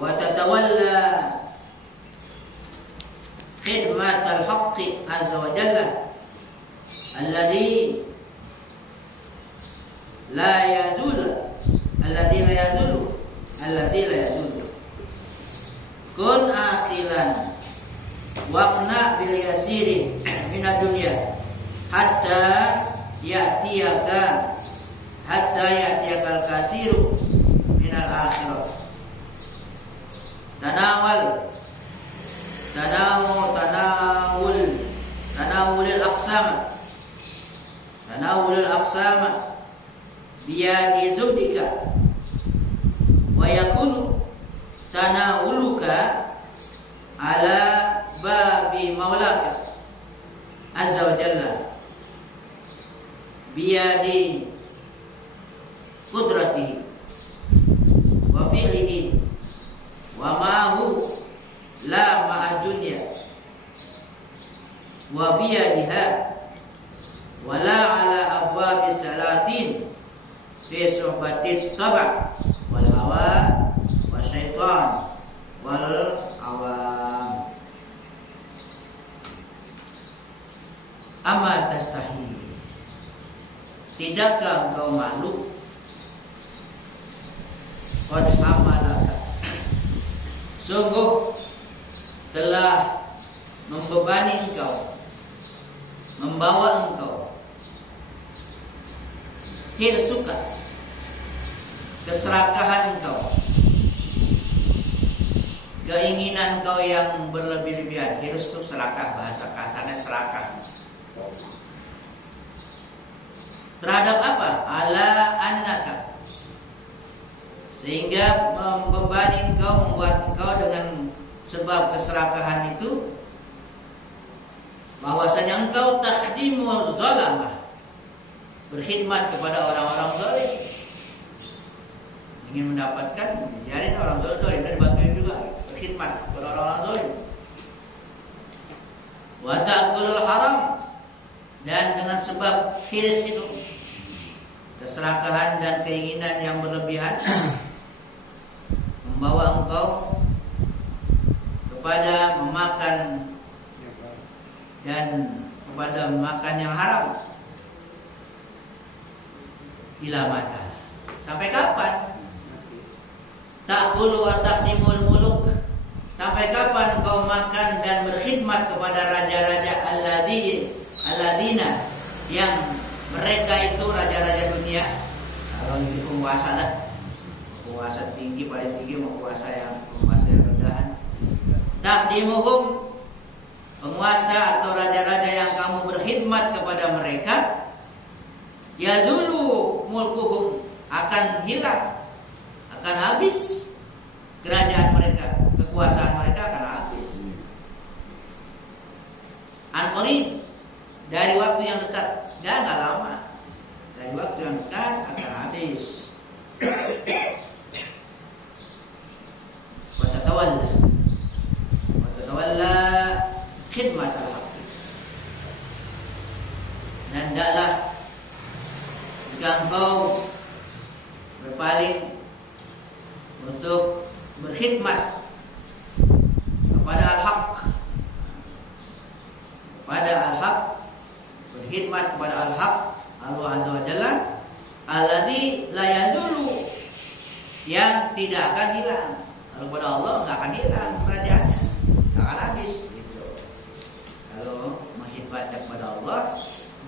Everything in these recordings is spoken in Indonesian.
wa tatawalla khidmatal haqqi azza wa jalla alladhi la yazulu kun akhilan waqna bil yasiri minad dunya hatta ya'tiyakal kasiru minal akhirah. Tanawulil aqsama biyadi zubdika wa yakunu tanawuluka ala babi maulaka azza wa jalla biyadi qudratihi wa fi'lihi wa ma'hu la ma'ad dunya wa biyadiha wa la ala abwabis salatin fi suhbatit taba' wal hawa wa syaitan wal awam. Amma tastahi, tidakkah engkau malu? Qad hamalaka, sungguh telah membebani engkau, membawa engkau, hirsuka, keserakahan engkau, keinginan engkau yang berlebih-lebihan. Hirs itu serakah, bahasa kasarnya serakah. Terhadap apa? Ala annaka, sehingga membebani engkau, membuat engkau dengan sebab keserakahan itu, bahwasanya engkau takhdimul zalamah, berkhidmat kepada orang-orang zalim, ingin mendapatkan, biarin orang zalim dan dibantuin juga, berkhidmat kepada orang-orang zalim. Wa ta'kulul haram, dan dengan sebab hirs itu, keserakahan dan keinginan yang berlebihan, membawa engkau kepada memakan dan kepada makan yang haram. Ila mata, sampai kapan? Ta'kulu wa taqdimul muluk, sampai kapan kau makan dan berkhidmat kepada raja-raja alladina, yang mereka itu raja-raja dunia. Kalau ini penguasa lah, penguasa tinggi, paling tinggi mau penguasa yang rendahan. Taqdimuhum, penguasa atau raja-raja yang kamu berkhidmat kepada mereka, yazulu mulkuhum, akan hilang, akan habis kerajaan mereka, kekuasaan mereka akan habis. An-qarib, dari waktu yang dekat, dan nggak lama, dari waktu yang dekat akan habis. Wa tatawalla khidmat al-haqq, dan hendaklah jika engkau berpaling untuk berkhidmat kepada al-haq, berkhidmat kepada al-haq, Allah azza wa jalla, alladzi la yazulu, yang tidak akan hilang. Kalau kepada Allah nggak akan hilang kerajaannya, nggak akan habis gitu. Kalau menghidmatnya kepada Allah,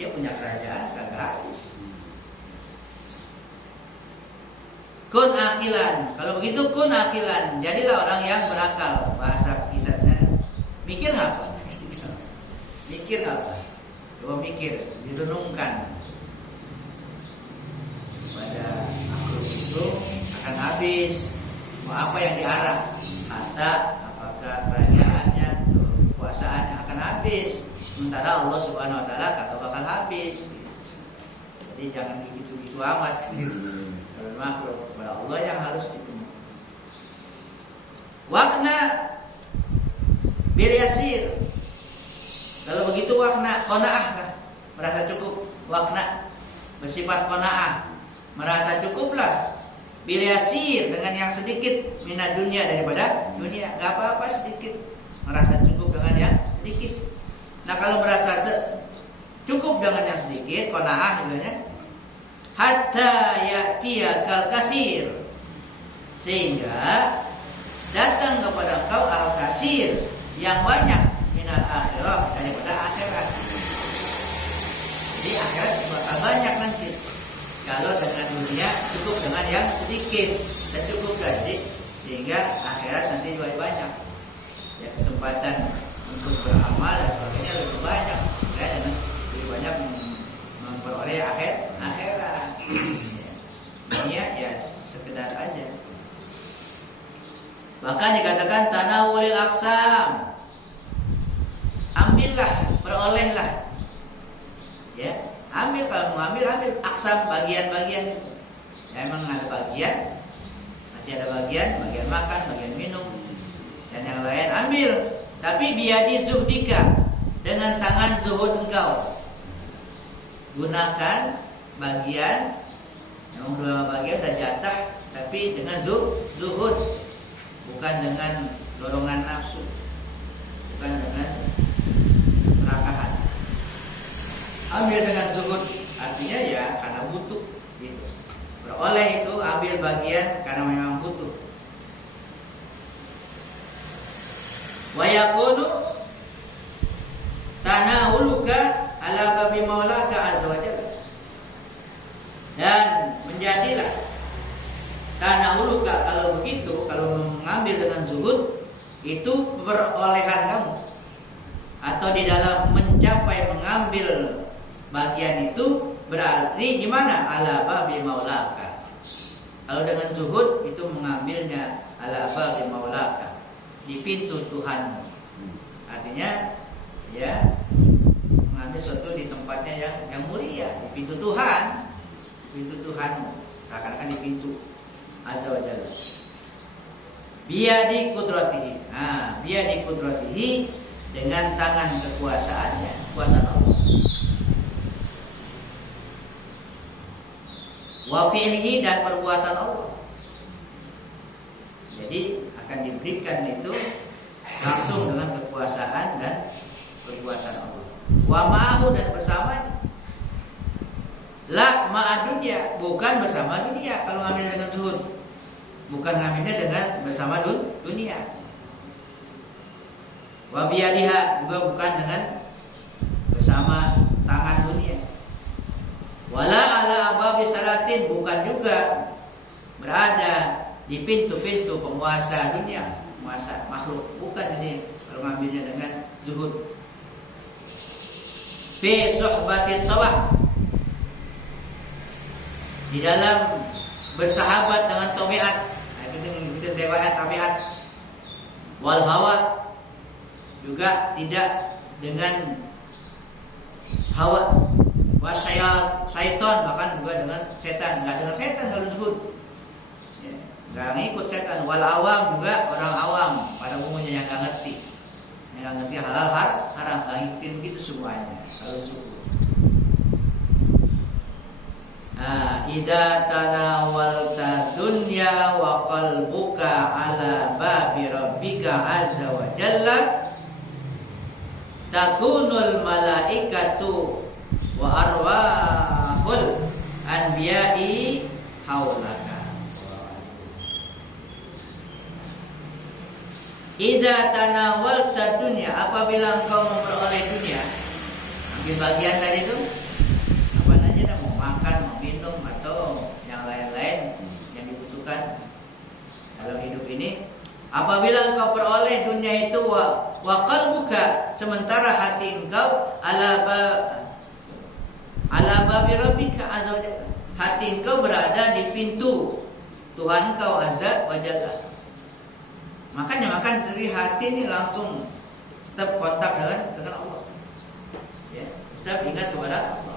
dia punya kerajaan kagak habis. Kun akilan, kalau begitu kun akilan, jadilah orang yang berakal. Bahasa kisahnya, mikir apa? Mikir apa? Coba mikir, direnungkan. Pada makhluk itu akan habis. Mau apa yang diarah? Harta, apakah kerajaannya, kekuasaannya akan habis. Sementara Allah Subhanahu wa taala kagak bakal habis. Jadi jangan gitu-gitu amat. Kalau makhluk, kepada Allah yang harus itu. Waqna bil yasir. Kalau begitu waqna, qanaah lah, merasa cukup. Waqna bersifat qanaah, merasa cukuplah bil yasir, dengan yang sedikit, minat dunia, daripada dunia. Gak apa-apa sedikit, merasa cukup dengan yang sedikit. Nah kalau merasa cukup dengan yang sedikit, qanaah istilahnya, hatta ya'tiya kal kasir, sehingga datang kepada engkau al kasir, yang banyak, minal akhirah, daripada akhirat. Jadi akhirat bakal banyak nanti. Kalau dengan dunia cukup dengan yang sedikit, dan cukup tadi, sehingga akhirat nanti lebih banyak. Ya, kesempatan untuk beramal dan sebagainya lebih banyak. Ya, dengan lebih banyak memperoleh akhirat. Dunia ya sekedar aja. Bahkan dikatakan tanawulil aksam, ambillah, perolehlah. Ya, ambil, kalau mau ambil aksam, bagian-bagian. Ya, emang ada bagian, masih ada bagian makan, bagian minum, dan yang lain ambil. Tapi biadi zuhdika, dengan tangan zuhud engkau. Gunakan bagian, yang dua bagian udah jatah, tapi dengan zuhud, bukan dengan dorongan nafsu, bukan dengan serakahan. Ambil dengan zuhud, artinya ya karena butuh gitu. Beroleh itu ambil bagian karena memang butuh. Wa yakunu tanahuluka ala babi maulaka azza wa jalla, dan menjadilah tanahuluka, kalau begitu, kalau mengambil dengan zuhud, itu perolehan kamu, atau di dalam mencapai mengambil bagian itu berarti gimana? Ala babi maulaka. Kalau dengan zuhud itu mengambilnya ala babi maulaka, di pintu Tuhanmu. Artinya ya mengambil sesuatu di tempatnya yang mulia, di pintu Tuhan, pintu Tuhanmu, seakan-akan di pintu azza wa jalla. Biadi kudratihi. Biadi kudratihi, dengan tangan kekuasaannya, kekuasaan Allah. Wa fi'lihi, dan perbuatan Allah. Jadi akan diberikan itu langsung dengan kekuasaan dan perbuatan Allah. Wa ma'ahu, dan bersamanya. La ma'a dunya, bukan bersama dunia. Kalau ngambil dengan zuhud, bukan ngambilnya dengan bersama dunia. Wa biyadiha, juga bukan dengan bersama tangan dunia. Wala ala ababi salatin, bukan juga berada di pintu-pintu penguasa dunia, penguasa makhluk. Bukan ini kalau ngambilnya dengan zuhud. Fi suhbatit tawah, di dalam bersahabat dengan tabiat. Itu tabiat. Wal hawa, juga tidak dengan hawa. Syaitan, bahkan juga dengan setan. Enggak dengan setan kalau zuhud. Ya, enggak ngikut setan. Wal awam, juga orang awam pada umumnya yang enggak ngerti. Yang enggak ngerti halal haram, enggak ngikutin begitu semuanya kalau zuhud. Idza tanawalta dunya wa qalbuka ala babi rabbika azza wa jalla, takunul malaikatu wa arwahul anbiya'i haulaka. Idza tanawalta dunya, apabila engkau memperoleh dunia, ambil bagian tadi itu apa aja dah, mau makan, mau minum, atau yang lain-lain yang dibutuhkan dalam hidup ini. Apabila engkau peroleh dunia itu, wa qalbuka, sementara hati engkau ala babi rabbika azza wa jalla, hati engkau berada di pintu Tuhan engkau azza wa jalla. Makanya dari hati ini langsung tetap kontak dengan Allah. Ya, tetap ingat kepada Allah.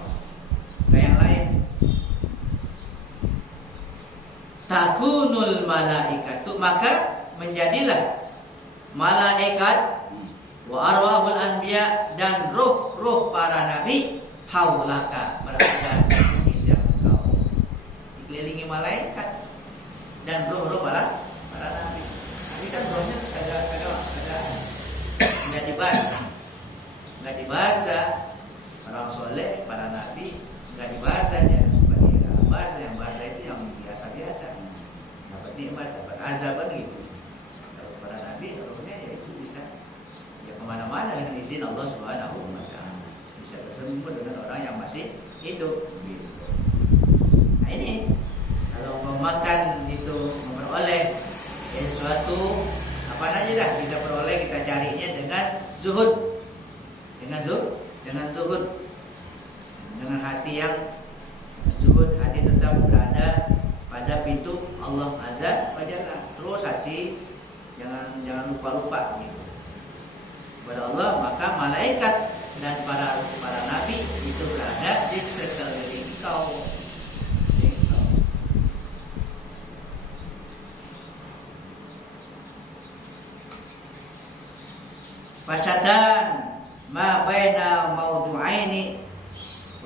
Kayak yang lain. Takunul malaikatu, maka menjadilah malaikat wa arwahul anbiya, dan ruh-ruh para nabi haulaka, berada di sekitar engkau. Dikelilingi malaikat. dan roh-roh para nabi. Nabi kan rohnya nggak dibaca. Orang soleh, para nabi nggak dibahasanya. Yang bahasa itu yang biasa-biasa. Dapat nikmat, dapat azab gitu. Kalau para nabi rohnya ya itu bisa ya kemana-mana dengan izin Allah Subhanahu wa Ta'ala. Bisa bertemu dengan orang yang masih hidup gitu. Nah ini kalau mau makan itu memperoleh sesuatu apa aja dah kita peroleh, kita carinya dengan zuhud, dengan hati yang zuhud, hati tetap berada pada pintu Allah Azza wa Jalla. Terus hati jangan lupa gitu kepada Allah, maka malaikat dan para nabi itu berada di sekeliling kau. Fasyadan ma baina maudu'aini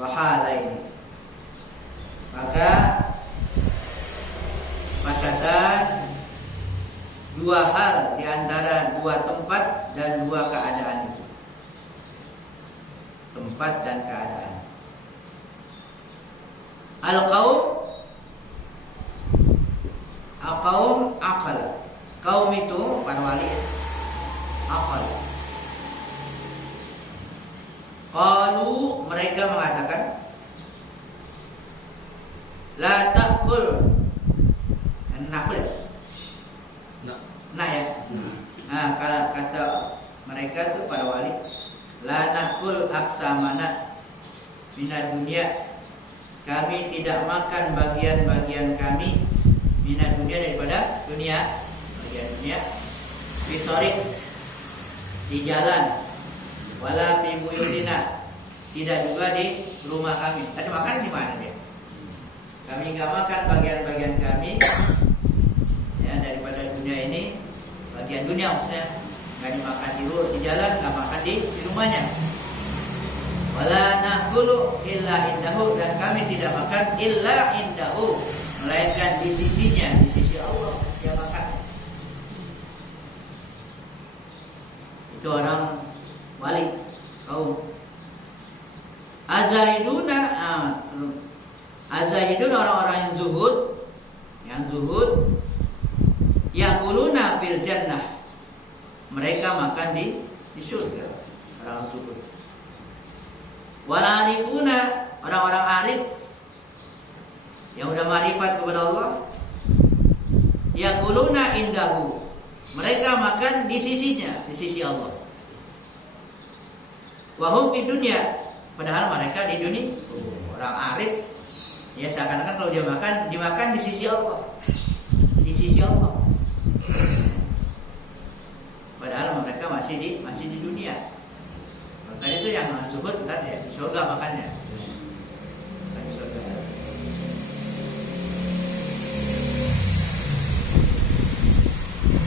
wa halaini. Maka fasyadan dua hal di antara dua tempat dan dua keadaan itu. Tempat dan keadaan. Al-qaum aqal. Kaum itu para wali aqal. Qalu, mereka mengatakan la ta'kul. Nakul ya? Nah ya. Nah, kata mereka tuh para wali, la nakul aksamana minad dunia. Kami tidak makan bagian-bagian kami minad dunia, daripada dunia, bagian dunia, fitorik, di jalan, wala fi buyutina, tidak juga di rumah kami. Ada makan di mana dia? Kami enggak makan bagian-bagian kami ya daripada dunia ini, bagian dunia maksudnya, enggak dimakan di jalan, enggak makan di rumahnya. Wala nakulu illa indahu, dan kami tidak makan illa indahu, melainkan di sisinya, di sisi Allah yang makan. Itu orang wali kaum. Azahidun orang-orang yang zuhud yakuluna fil jannah, mereka makan di surga, orang zuhud. Wala arifuna, orang-orang arif yang udah marifat kepada Allah, yakuluna indahu, mereka makan di sisinya, di sisi Allah. Wahum fi dunya, padahal mereka di dunia. Orang arif ya seakan-akan kalau dia dimakan di sisi Allah, di sisi Allah. Padahal mereka masih di dunia. Tadi itu yang zuhud tadi ya, di surga makannya. Di surga.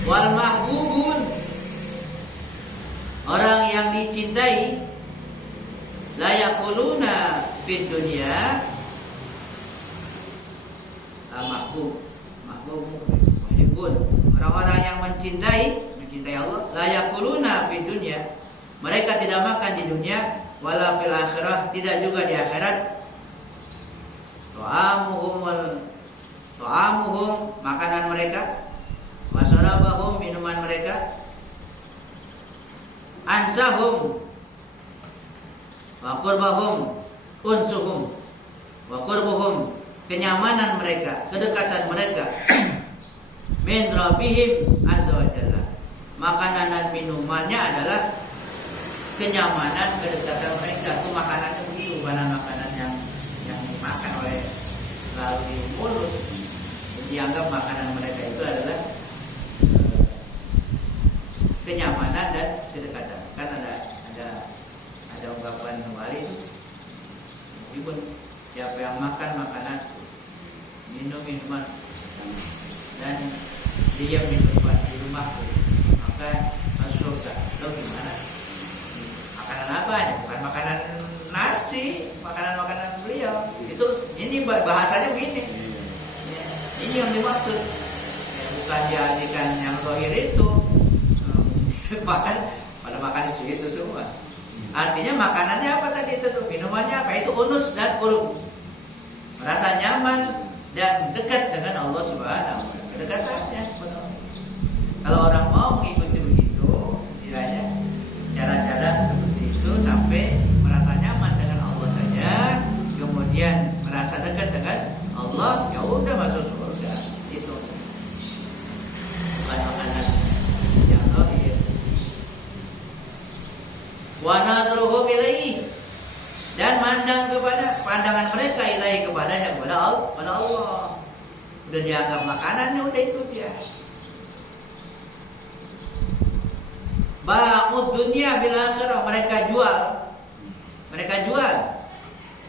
Wal mahbubun, orang yang dicintai, la yakuluna fid dunya, muhibbun, orang-orang yang mencintai Allah, la yakuluna fid dunya, mereka tidak makan di dunia, wala fil akhirah, tidak juga di akhirat. Ta'amuhum, makanan mereka, wasarabahum, minuman mereka, ansahum, wa qurbahum, unsuhum, wa qurbuhum, kenyamanan mereka, kedekatan mereka, min rabbihim azza wa jalla, makanan dan minumannya adalah kenyamanan, kedekatan mereka. Itu makanannya begitu, bukan makanan yang dimakan oleh melalui mulut. Dianggap makanan mereka itu adalah kenyamanan dan kedekatan. Kan ada ungkapan wali itu, meskipun siapa yang makan makanan, minum minuman, dan dia minum di rumah, maka masuk surga. Lo gimana? Makanan apa ya? Bukan makanan nasi, makanan beliau. Itu ini bahasanya begini. Ini yang dimaksud. bukan diartikan yang zahir itu makan pada makan itu semua. Artinya makanannya apa tadi itu, minumannya apa itu, unus dan qurub, merasa nyaman dan dekat dengan Allah Subhanahu wa taala. Kedekatannya sebenarnya. Kalau orang mau mengikuti begitu, istilahnya cara-cara seperti itu sampai merasa nyaman dengan Allah saja, kemudian merasa dekat dengan Allah, ya udah masuk surga. Itu bukan makanan yang zahir. Wa nadruhum ilaihi, dan mandang kepada pandangan mereka ilaihi kepadanya, kepada Allah. Udah dianggap makanannya, udah itu dia. Ba'ud dunia bil akhirah, mereka jual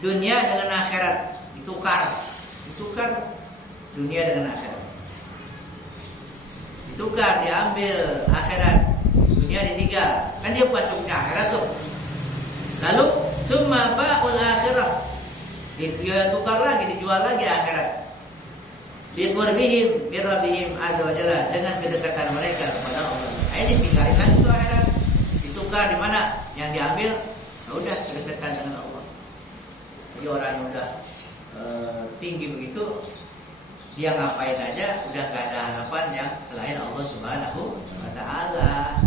dunia dengan akhirat, ditukar dunia dengan akhirat, ditukar, diambil akhirat, dunia ditinggal, kan dia bukan cuma akhirat tuh. Lalu summa ba'ul akhirah, dia tukar lagi, dijual lagi akhirat. Biqurbihim birabbihim azza wa jalla, dengan kedekatan mereka kepada Allah. Ini tinggalin lagi tuh akhirat, ditukar di mana? Yang diambil, ya udah kedekatan dengan Allah. Jadi orang yang udah tinggi begitu, dia ngapain aja udah gak ada harapan yang selain Allah Subhanahu wa taala.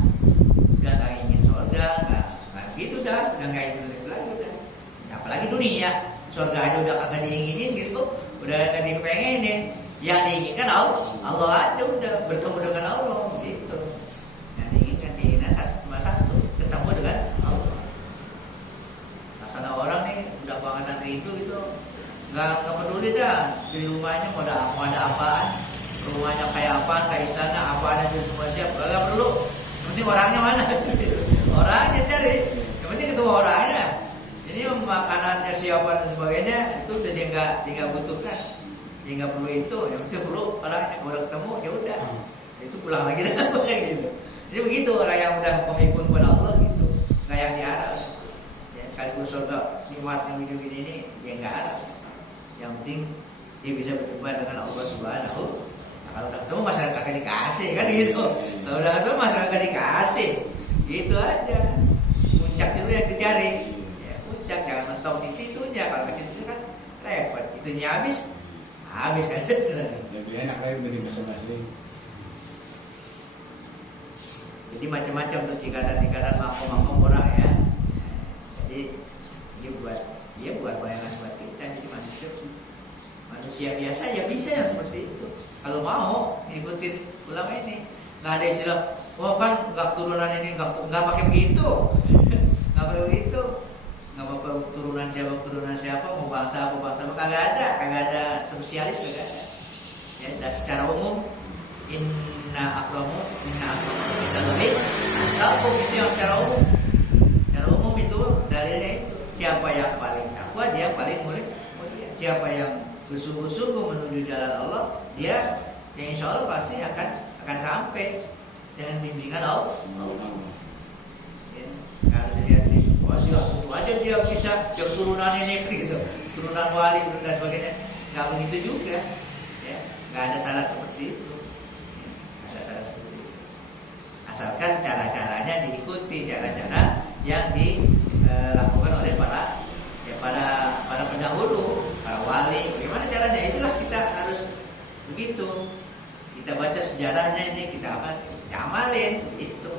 Udah gak ingin surga, gak gitu udah gak ingin itu lagi udah. Apalagi dunia, surga aja udah kagak diinginin gitu, udah gak dipengenin. Yang diinginkan Allah aja, udah bertemu dengan Allah gitu. Yang diinginkan cuma satu, ketemu dengan Allah. Nah, orang nih udah bangetan rindu gitu, nggak peduli dah di rumahnya mau ada apaan, rumahnya kayak apa, kayak istana apa ada di rumah siapa, nggak perlu. Yang penting orangnya mana, orangnya cari. Yang penting ketemu orangnya. Jadi makanannya siapa dan sebagainya itu udah dia nggak butuhkan. Dia nggak perlu itu, yang penting perlu orangnya. Kalau udah ketemu ya udah, itu pulang lagi dah kayak gitu. Jadi begitu orang yang udah muhibbun kepada Allah gitu, nggak yang diarah. Ya, sekalipun surga nikmat yang gini-gini ini dia nggak arah. Yang penting dia bisa berjumpa dengan Allah Subhanahu. Nah, kalau udah ketemu masalah kagak dikasih kan gitu. Kalau udah ketemu masalah kagak dikasih, gitu aja. Puncak dulu yang dicari. Ya, puncak, jangan mentok di situnya. Kalau ke situ kan repot. Itunya habis kan sudah. Lebih enak lagi beri masing-masing. Jadi macam-macam tuh tingkatan makom orang ya. Jadi dia buat bayangan buat kita. Jadi manusia biasa ya bisa yang seperti itu. Kalau mau ikutin ulama ini, nggak ada istilah, oh kan nggak turunan ini nggak pakai begitu, nggak pakai begitu. Nggak mau turunan siapa, mau bangsa apa, kagak ada spesialis, kagak ada. Ya, dan secara umum inna akramu kita lebih atau itu yang secara umum itu dalilnya itu siapa yang paling takwa dia paling mulia. Siapa yang bersungguh-sungguh menuju jalan Allah, dia yang insya Allah pasti akan sampai dengan bimbingan Allah. Ya, harus dilihat. Itu aja dia bisa yang turunan ini gitu, turunan wali dan sebagainya. Nggak begitu juga, ya. Nggak ada syarat seperti itu. Ya, nggak ada syarat seperti itu. Asalkan cara-caranya diikuti, cara-cara yang dilakukan oleh para pendahulu, para wali. Bagaimana caranya? Itulah kita harus begitu. Kita baca sejarahnya ini, kita amalin itu.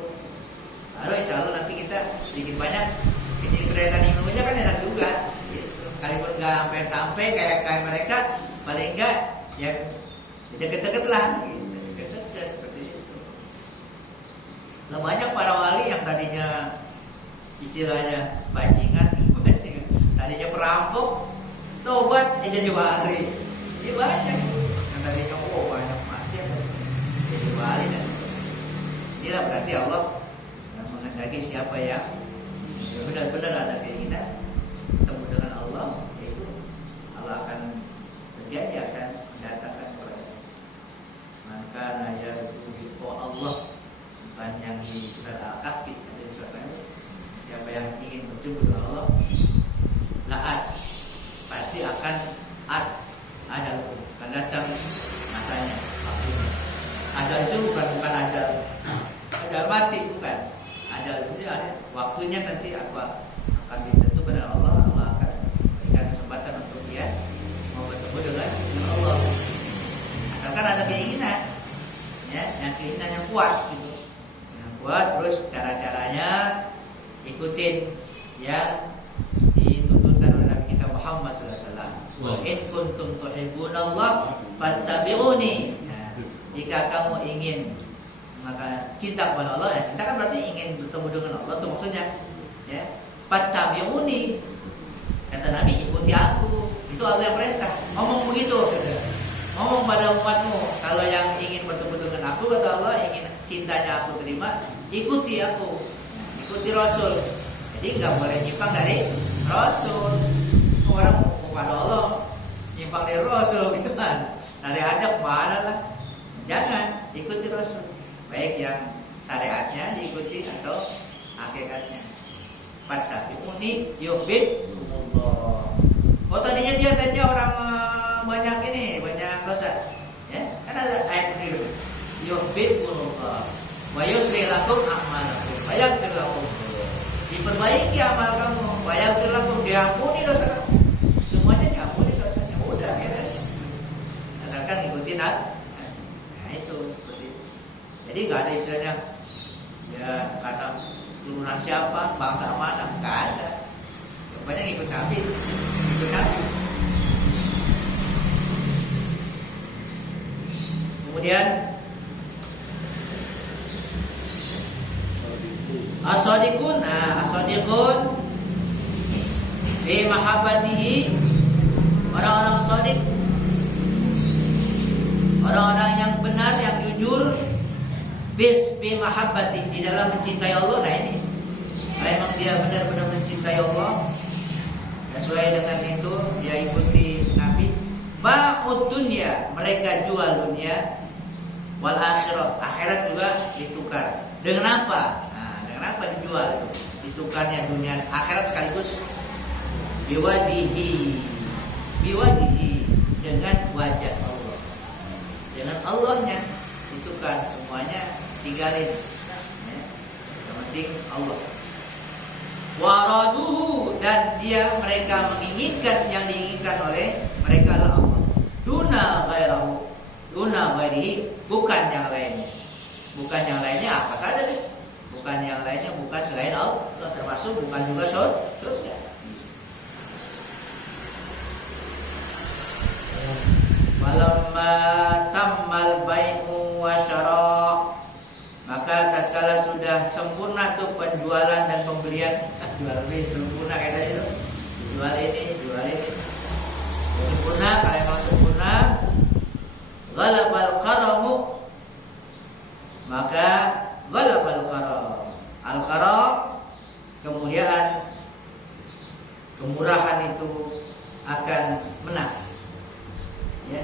Lalu insya Allah nanti kita sedikit banyak kecil kelihatan ilmunya kan enak juga gitu. Sekalipun nggak sampai kayak mereka, paling enggak ya deket-deket lah gitu. Deket-deket seperti itu. Nah, banyak para wali yang tadinya istilahnya bajingan, tadinya perampok, tobat jadi wali. Ini banyak yang tadinya banyak masih jadi wali. Dan inilah berarti Allah menghendaki siapa yang benar-benar ada keinginan bertemu dengan Allah, yaitu Allah akan terjadi, akan mendatangkan kepada maka naya itu Allah, bukan yang di surat Al-Kahfi, ada di surat lain. Siapa yang ingin berjumpa dengan Allah, la'at, pasti akan ada datang masanya, waktunya. Ajal itu bukan ajal mati, bukan. Ajal itu ada waktunya, nanti akan ditentukan oleh Allah. Allah akan berikan kesempatan untuk dia mau bertemu dengan Allah. Asalkan ada keinginan, ya, yang keinginan yang kuat gitu, yang kuat. Terus cara-caranya ikutin yang dituntunkan oleh Nabi kita Muhammad SAW. Wa in kuntum tuhibbunallah fattabi'uni. Nah, jika kamu ingin maka cinta kepada Allah, ya cinta kan berarti ingin bertemu dengan Allah, itu maksudnya, ya. Fattabi'uni, kata Nabi, ikuti aku. Itu Allah yang perintah. Ngomong begitu, ngomong pada umatmu, kalau yang ingin bertemu dengan aku, kata Allah, ingin cintanya aku terima, ikuti aku, ikuti Rasul. Jadi nggak boleh nyimpang dari Rasul. Orang mau kepada Allah nyimpang dari Rasul, gitu kan? Syariatnya kemana lah? Jangan, ikuti Rasul. Baik yang syariatnya diikuti atau hakikatnya. Fattabi'uni yuhibbukumullah. Oh, tadinya dia orang banyak dosa, ya? Kan ada ayat itu. Yuhibbukumullah wa yuslih lakum a'malakum wa yaghfir lakum. Diperbaiki amal kamu, wa yaghfir lakum, diampuni dosa kamu. Semuanya diampuni dosanya, udah beres. Asalkan ikutin nah itu seperti itu. Jadi nggak ada istilahnya ya karena turunan siapa, bangsa mana, nggak ada. Pokoknya ngikut Nabi, ngikut Nabi. Kemudian as-sadiqun, as-sadiqun bi mahabbatihi, orang-orang shadiq, orang-orang yang benar, yang jujur, bi mahabbatihi, di dalam mencintai Allah. Nah ini, memang dia benar-benar mencintai Allah, sesuai dengan itu dia ikuti Nabi. Ba'ud dunya, mereka jual dunia, wal akhirah, akhirat juga ditukar. Dengan apa? Nah, dengan apa dijual? Ditukarnya dunia akhirat sekaligus. Biwajihi, dengan wajah Allah, dengan Allahnya ditukar, semuanya tinggalin, ya. Yang penting Allah. Waraduhu, dan mereka menginginkan yang diinginkan oleh mereka adalah Allah. Duna ghairahu, duna ghairihi, bukan yang lainnya. Bukan yang lainnya apa saja deh. Bukan yang lainnya, bukan selain Allah, termasuk bukan juga surga. Walamma tammal bai'u wa syara', maka tatkala sudah sempurna tuh penjualan dan pembelian, jual beli sempurna kayak tadi itu, jual ini, sempurna. Kalau memang sempurna, ghalabal karamu, maka ghalabal karam, al karam, kemuliaan, kemurahan itu akan menang, ya.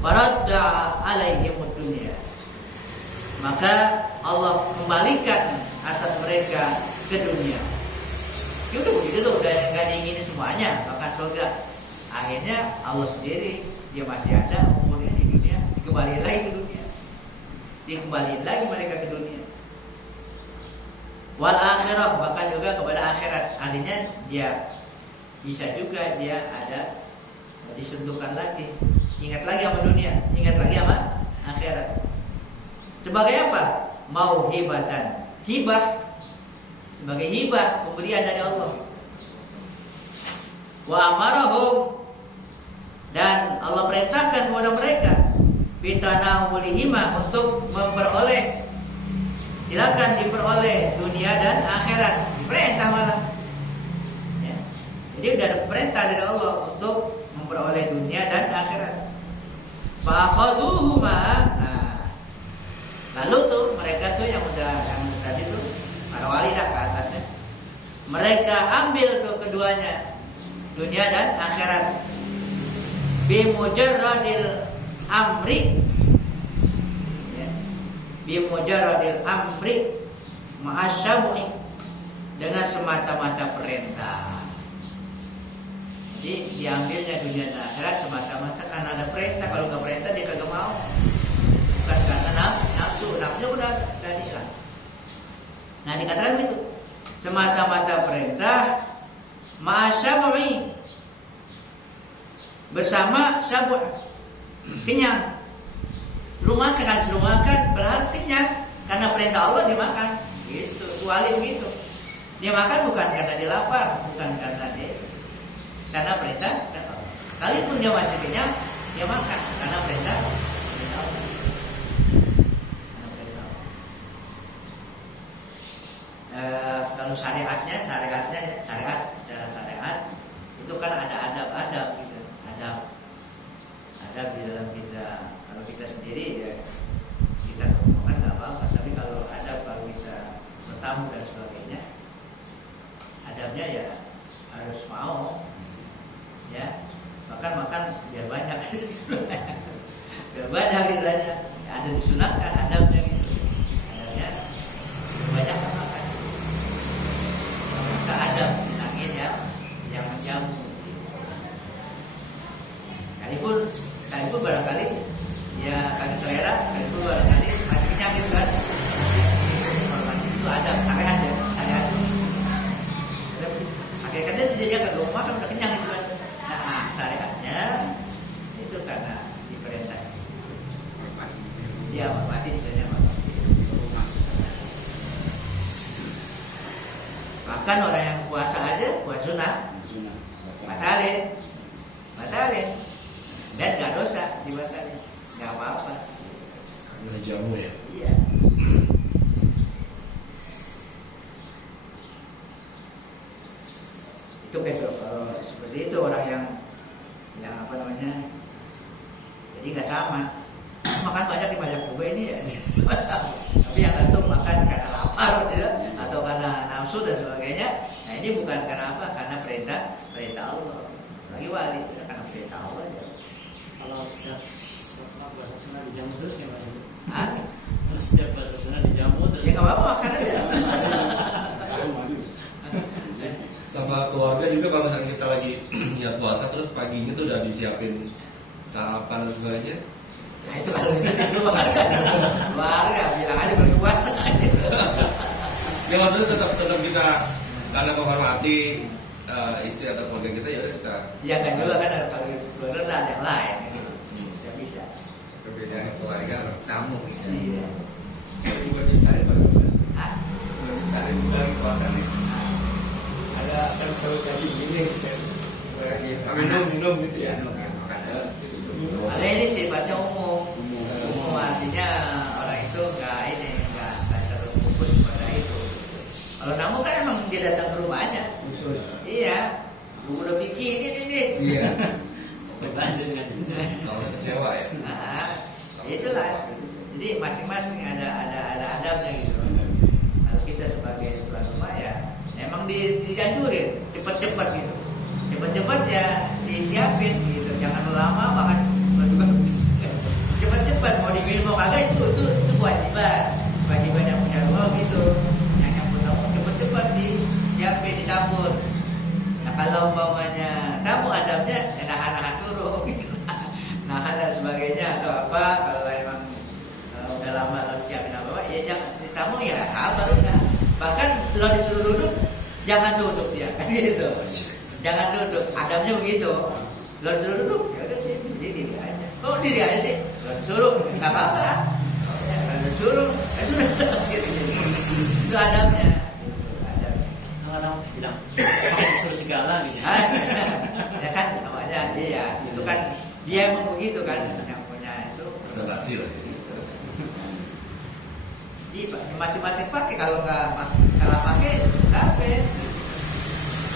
Faradda alaihimud dunya, maka Allah kembalikan atas mereka ke dunia. Ya udah begitu tuh, udah nggak diingini semuanya, bahkan surga. Akhirnya Allah sendiri, dia masih ada umurnya di dunia, dikembaliin lagi ke dunia, dikembaliin lagi mereka ke dunia. Wal akhirah, bahkan juga kepada akhirat. Artinya dia bisa juga dia ada disentuhkan lagi, ingat lagi sama dunia, ingat lagi sama akhirat. Sebagai apa? Mauhibatan, hibah, sebagai hibah, pemberian dari Allah. Wa amarahum, dan Allah perintahkan kepada mereka bitanawulihima, untuk memperoleh, silakan diperoleh dunia dan akhirat, diperintah malah, ya. Jadi udah ada perintah dari Allah untuk memperoleh dunia dan akhirat. Fa'akhaduhuma, lalu tuh mereka tuh yang tadi tuh para wali dah ke atasnya, mereka ambil tuh keduanya, dunia dan akhirat. Bimujarradil amri, ya. Bimujarradil amri ma'asyamu'i, dengan semata-mata perintah. Jadi diambilnya dunia dan akhirat semata-mata karena ada perintah. Kalau nggak perintah dia kagak mau, bukan karena Nah dikatakan begitu, semata-mata perintah ma'asyab'i, bersama sabu', kenyang. Lu makan kan, suruh makan, berarti kenyang karena perintah Allah dimakan. Gitu, kecuali begitu. Dia makan bukan karena dia lapar, bukan karena dia, karena perintah Allah. Kalaupun dia masih kenyang, dia makan karena perintah Allah. Kalau syariat secara syariat itu kan ada adab-adab gitu, adab di dalam kita. Kalau kita sendiri ya kita makan nggak apa-apa, tapi kalau adab, kalau kita bertamu dan sebagainya, adabnya ya harus mau, ya makan biar banyak, biar banyak istilahnya. Ya, ada disunatkan adabnya gitu, adabnya banyak makan. Adab bilangin ya, yang menjamu. Sekalipun barangkali ya kagak selera, sekalipun barangkali masih kenyang gitu kan. Itu adab syariat ya, syariat. Hakikatnya sejadinya kagak mau makan udah kenyang gitu kan. Nah syariatnya itu karena diperintah. Dia mati misalnya bahkan orang yang puasa aja, puasa sunnah, batalin, dan nggak dosa dibatalin, nggak apa-apa. Karena jamu ya. Iya. Itu kayak kalau seperti itu orang yang apa namanya, jadi nggak sama. Makan banyak dibanyak juga ini ya, tapi yang satu makan karena lapar gitu, atau karena nafsu dan sebagainya. Nah ini bukan karena apa, karena perintah Allah. Lagi wali karena perintah Allah aja. Kalau setiap puasa sunnah dijamu terus gimana itu? Kalau setiap puasa sunnah dijamu terus ya nggak apa-apa, makan aja. Sama keluarga juga kalau misalnya kita lagi niat puasa terus paginya tuh udah disiapin sarapan dan sebagainya. Nah itu kalau kita sih keluarga bilang aja berpuasa. Ya maksudnya tetap kita karena menghormati istri atau keluarga kita ya kita. Ya kan juga kan ada keluarga ada yang lain gitu. Tidak bisa. Perbedaan keluarga tamu. Iya. Juga bisa ya Pak. Hah? Juga bisa ya bulan puasa nih. Ada kan kalau tadi gini kan minum gitu ya. Kalau ini sifatnya umum artinya orang itu nggak terfokus kepada itu. Kalau namu kan emang dia datang ke rumahnya. Iya, udah bikin ini. Iya. dengan Kalau kecewa ya. Itulah. Jadi masing-masing ada adabnya gitu. Kalau kita sebagai tuan rumah ya emang dijanjurin cepet-cepet gitu. Cepet-cepet ya disiapin gitu. Jangan lama makan cepet-cepet mau diminum mau kagak itu kewajiban yang punya rumah gitu. Yang punya cepet-cepet disiapin disambut. Nah kalau umpamanya tamu adabnya ya nahan dulu gitu. Nahan dan sebagainya atau apa kalau emang udah lama lo siapin apa ya jangan tamu ya sabar udah. Bahkan lo disuruh duduk jangan duduk dia kan gitu. Jangan duduk, adabnya begitu. Lo disuruh duduk ya udah diri aja. Oh diri aja sih, lo disuruh nggak apa-apa. Kalau disuruh ya sudah gitu. Itu adabnya. orang bilang kamu disuruh segala gitu. Ya kan namanya iya itu kan dia emang begitu kan yang punya itu Presentasi lah. Jadi masing-masing pakai kalau nggak salah pakai tapi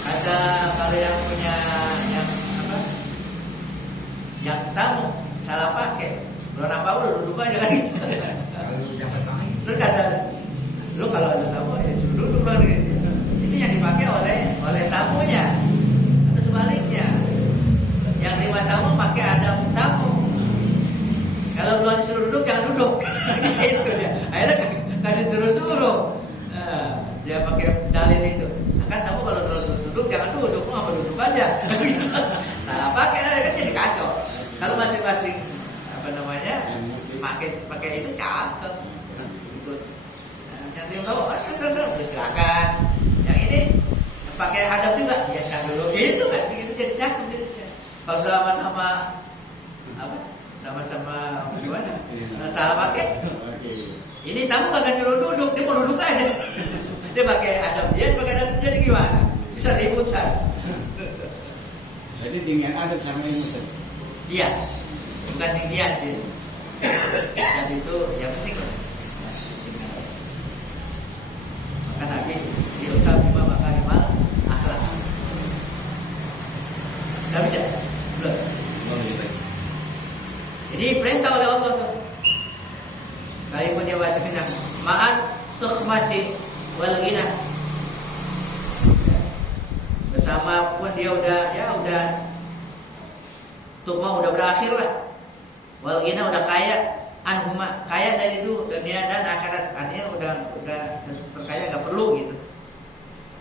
ada kalau yang punya yang apa yang tamu salah pakai belum apa udah duduk aja kan gitu. Terus kata lu kalau ada tamu ya suruh duduk kan gitu. Itu yang dipakai oleh tamunya atau sebaliknya yang terima tamu pakai adab tamu. Kalau belum disuruh duduk jangan duduk. Itu dia. Akhirnya kan disuruh-suruh. Nah, dia pakai dalil itu. Akan tamu kalau duduk jangan duduk, lu ngapa duduk aja. Salah pakai kan jadi kacau. Kalau masing-masing apa namanya pakai itu cakep. Yang dia tahu asal silakan. Yang ini pakai adab juga, biarkan dulu. Itu kan, begitu jadi cakep gitu. Kalau sama-sama apa? Sama-sama gimana? Salah pakai. Ini tamu kagak nyuruh duduk, dia mau duduk aja. Dia pakai adab dia pakai adab jadi gimana? Bisa ribut kan? Jadi dengan adab sama ini Ustaz. Iya, bukan tinggian sih. Dan itu yang penting lah. Maka Nabi diutak lima makarimal akhlak. Gak bisa? Belum. Jadi perintah oleh Allah tuh. Kalaupun dia bahasa kenang, ma'at tukhmati wal ghina. Bersama pun dia udah tukhmah udah berakhir lah. Wal ghina udah kaya, anhuma kaya dari dunia dan akhirat. Artinya udah terkaya enggak perlu gitu.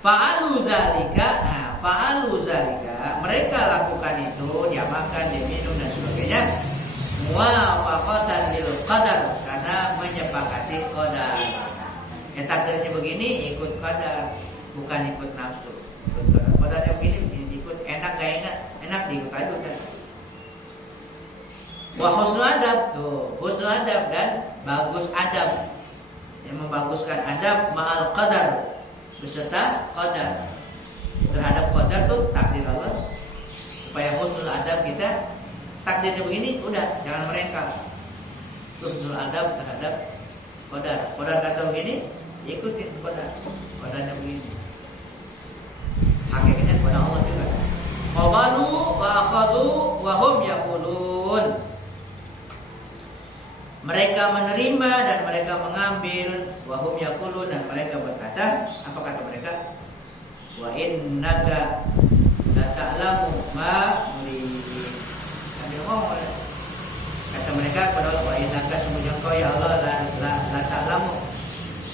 Fa'alu zalika, mereka lakukan itu, dia makan, dia minum dan sebagainya. Muwafaqatan lil qadar, karena menyepakati qadar. Ya takdirnya begini, ikut qadar, bukan ikut nafsu. Ikut qadar. Qadarnya begini, ikut enak gak enak diikut aja kan. Wa husnul adab, tuh, husnul adab dan bagus adab. Yang membaguskan adab ma'al qadar, beserta qadar. Terhadap qadar tuh takdir Allah. Supaya husnul adab kita, takdirnya begini, udah jangan merengkang. Husnul adab terhadap qadar. Qadar kata begini, ikutin qadar. Qadarnya begini. Hakikatnya kepada Allah juga. Qabalu wa akhadhu wa hum yaqulun. Mereka menerima dan mereka mengambil, wa hum yaqulun, dan mereka berkata, apa kata mereka? Wa innaka la ta'lamu ma nurid. Kami ngomong, kata mereka kepada Allah, wa innaka sungguhnya engkau ya Allah la ta'lamu.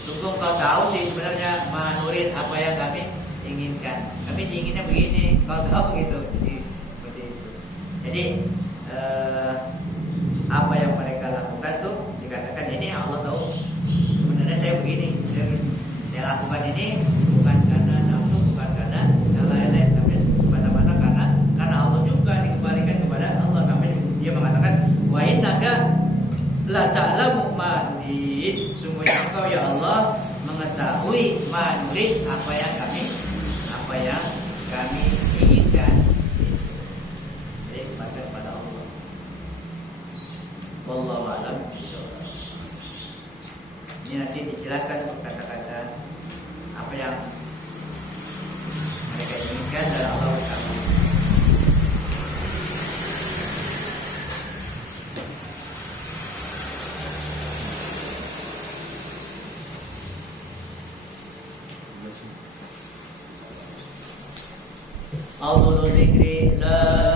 Sungguh engkau tahu sih sebenarnya ma nurid, apa yang kami inginkan. Kami sih inginnya begini, kau tahu gitu. Jadi seperti itu. Jadi apa yang mereka lakukan tuh dikatakan ini Allah tahu. Sebenarnya saya begini, saya lakukan ini bukan karena nafsu, bukan karena yang lain-lain, tapi semata-mata karena Allah juga, dikembalikan kepada Allah. Sampai dia mengatakan wa innaka la ta'lamu ma nurid. Sungguhnya engkau ya Allah mengetahui ma nurid, apa yang kami inginkan. Jadi kepada Allah. Wallahu a'lam bishawab. Ini nanti dijelaskan kata-kata apa yang mereka inginkan dari Allah Taala. Aulul dzikri la